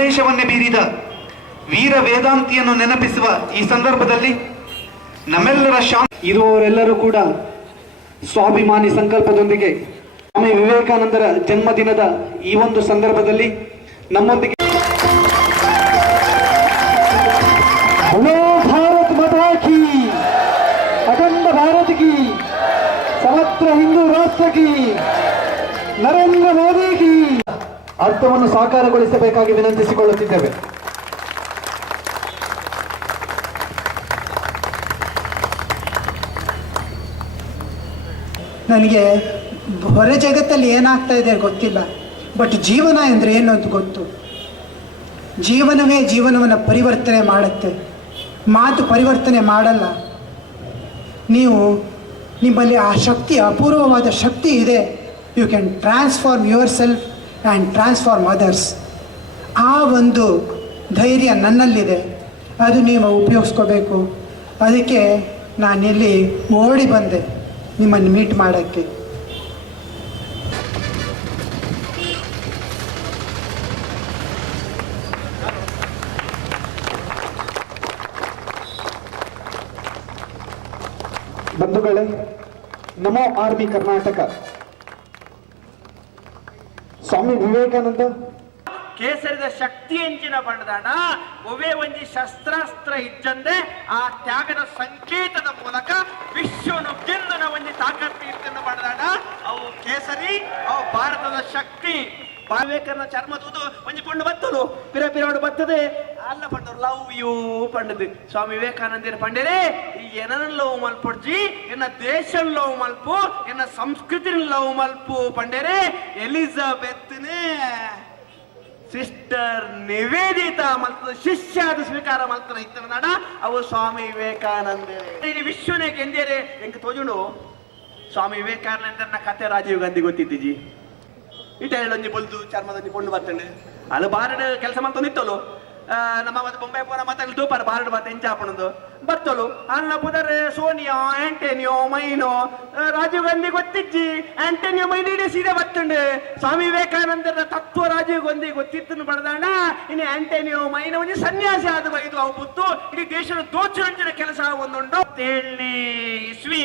ದೇಶವನ್ನೇ ಬೀರಿದ ವೀರ ವೇದಾಂತಿಯನ್ನು ನೆನಪಿಸುವ ಈ ಸಂದರ್ಭದಲ್ಲಿ ನಮ್ಮೆಲ್ಲರ ಇರುವವರೆಲ್ಲರೂ ಕೂಡ ಸ್ವಾಭಿಮಾನಿ ಸಂಕಲ್ಪದೊಂದಿಗೆ ಸ್ವಾಮಿ ವಿವೇಕಾನಂದರ ಜನ್ಮದಿನದ ಈ ಒಂದು ಸಂದರ್ಭದಲ್ಲಿ ನಮ್ಮೊಂದಿಗೆ ಭಾರತ್ ಮಾತಾ ಕಿ, ಅಖಂಡ ಭಾರತ್ ಕಿ, ಸಮಗ್ರ ಹಿಂದೂ ರಾಷ್ಟ್ರ ಕಿ, ನರೇಂದ್ರ ಮೋದಿ ಕಿ ಅರ್ಥವನ್ನು ಸಾಕಾರಗೊಳಿಸಬೇಕಾಗಿ ವಿನಂತಿಸಿಕೊಳ್ಳುತ್ತಿದ್ದೇವೆ. ನನಗೆ ಹೊರ ಜಗತ್ತಲ್ಲಿ ಏನಾಗ್ತಾ ಇದೆ ಗೊತ್ತಿಲ್ಲ, ಬಟ್ ಜೀವನ ಅಂದರೆ ಏನು ಅಂತ ಗೊತ್ತು. ಜೀವನವೇ ಜೀವನವನ್ನು ಪರಿವರ್ತನೆ ಮಾಡುತ್ತೆ, ಮಾತು ಪರಿವರ್ತನೆ ಮಾಡಲ್ಲ. ನೀವು ನಿಮ್ಮಲ್ಲಿ ಆ ಶಕ್ತಿ, ಅಪೂರ್ವವಾದ ಶಕ್ತಿ ಇದೆ. You can transform yourself and transform others. ಆ ಒಂದು ಧೈರ್ಯ ನನ್ನಲ್ಲಿದೆ, ಅದು ನೀವು ಉಪಯೋಗಿಸ್ಕೋಬೇಕು. ಅದಕ್ಕೆ ನಾನಿಲ್ಲಿ ಓಡಿ ಬಂದೆ ನಿಮ್ಮನ್ನು ಮೀಟ್ ಮಾಡೋಕ್ಕೆ. ಬಂಧುಗಳೇ, ನಮೋ ಆರ್ಮಿ ಕರ್ನಾಟಕ. ಸ್ವಾಮಿ ವಿವೇಕಾನಂದ ಕೇಸರಿದ ಶಕ್ತಿ ಎಂಚಿನ ಬಣ್ಣದಾಣ ಒವೇ ಒಂಜಿ ಶಸ್ತ್ರಾಸ್ತ್ರ ಇಜ್ಜಂದೆ ಆ ತ್ಯಾಗದ ಸಂಕೇತದ ಮೂಲಕ ವಿಶ್ವನು ಗೆಲ್ಲನ ಒಂಜಿ ತಾಕತ್ತು ಇರ್ತನ್ನು ಬಣ್ಣದಾಣ ಅವು ಕೇಸರಿ, ಅವು ಭಾರತದ ಶಕ್ತಿ. ವಿವೇಕನ ಚರ್ಮದೂದು ಒಂಜಿ ಪಂಡು ಬತ್ತಲು ಪಿರಪಿರೋಡು ಬರ್ತದೆ ಅಲ್ಲ ಪಂಡು ಲವ್ ಯು ಪಂಡದು ಸ್ವಾಮಿ ವಿವೇಕಾನಂದರ ಪಂಡರೆ ಈ ಏನನ್ನ ಲವ್ ಮಲ್ಪೊಡ್ಜಿ ಎನ್ನ ದೇಶ ಲವ್ ಮಲ್ಪು ಎನ್ನ ಸಂಸ್ಕೃತಿ ಲವ್ ಮಲ್ಪು ಪಂಡರೆ ಎಲಿಜಬೆತ್ನೇ ಸಿಸ್ಟರ್ ನಿವೇದಿತಾ ಮಲ್ತದ ಶಿಷ್ಯಾದ ಸ್ವೀಕಾರ ಮಲ್ತನ ಇತ್ತನ ನಡ ಅವು ಸ್ವಾಮಿ ವಿವೇಕಾನಂದ ವಿಶ್ವನೇ ಗೆಂದೇರೆ ಎಂಕ್ ತೋಜುಂಡು. ಸ್ವಾಮಿ ವಿವೇಕಾನಂದನ ಕತೆ ರಾಜೀವ್ ಗಾಂಧಿ ಗೊತ್ತಿದ್ದೀಜಿ. ಇಟ ಒಂಜಿ ಬೊಲ್ದು ಚರ್ಮದೊಂಜಿ ಪೊಂಡು ಬರ್ತಂಡೆ ಅಲ್ಲಿ ಬಾರಡ್ ಕೆಲಸ ಮಂತೊಂದಿತ್ತಲು ನಮ್ಮ ಮತ್ತೆ ಬೊಂಬೆ ಪೋನ ಮತ್ತೆ ತೂಪಾರ ಬಾರಡ್ ಮತ್ತೆ ಎಂಚಾಪಣದು ಬರ್ತಲು ಅನ್ನ ಪುದರ್ Sonia Antonio Maino Rajiv Gandhi ಗೊತ್ತಿಜ್ಜಿ. ಆಂಟೋನಿಯೋ ಮೈನಿಡೆ ಸೀದೆ ಬರ್ತಂಡೆ ಸ್ವಾಮಿ ವಿವೇಕಾನಂದರ ತತ್ವ ರಾಜೀವ್ ಗಾಂಧಿ ಗೊತ್ತಿತ್ತನ್ನು ಬಡದಾಣ. ಇನ್ನು ಆಂಟೋನಿಯೋ ಮೈನೋ ಒಂಜಿ ಸನ್ಯಾಸಿ ಆದ ಇದು ಅವು ಬುತ್ತು ಇಡೀ ದೇಶದ ದೋಚುರಂಚಿನ ಕೆಲಸ ಒಂದುಂಟು. 7ನೇ ಇಸ್ವಿ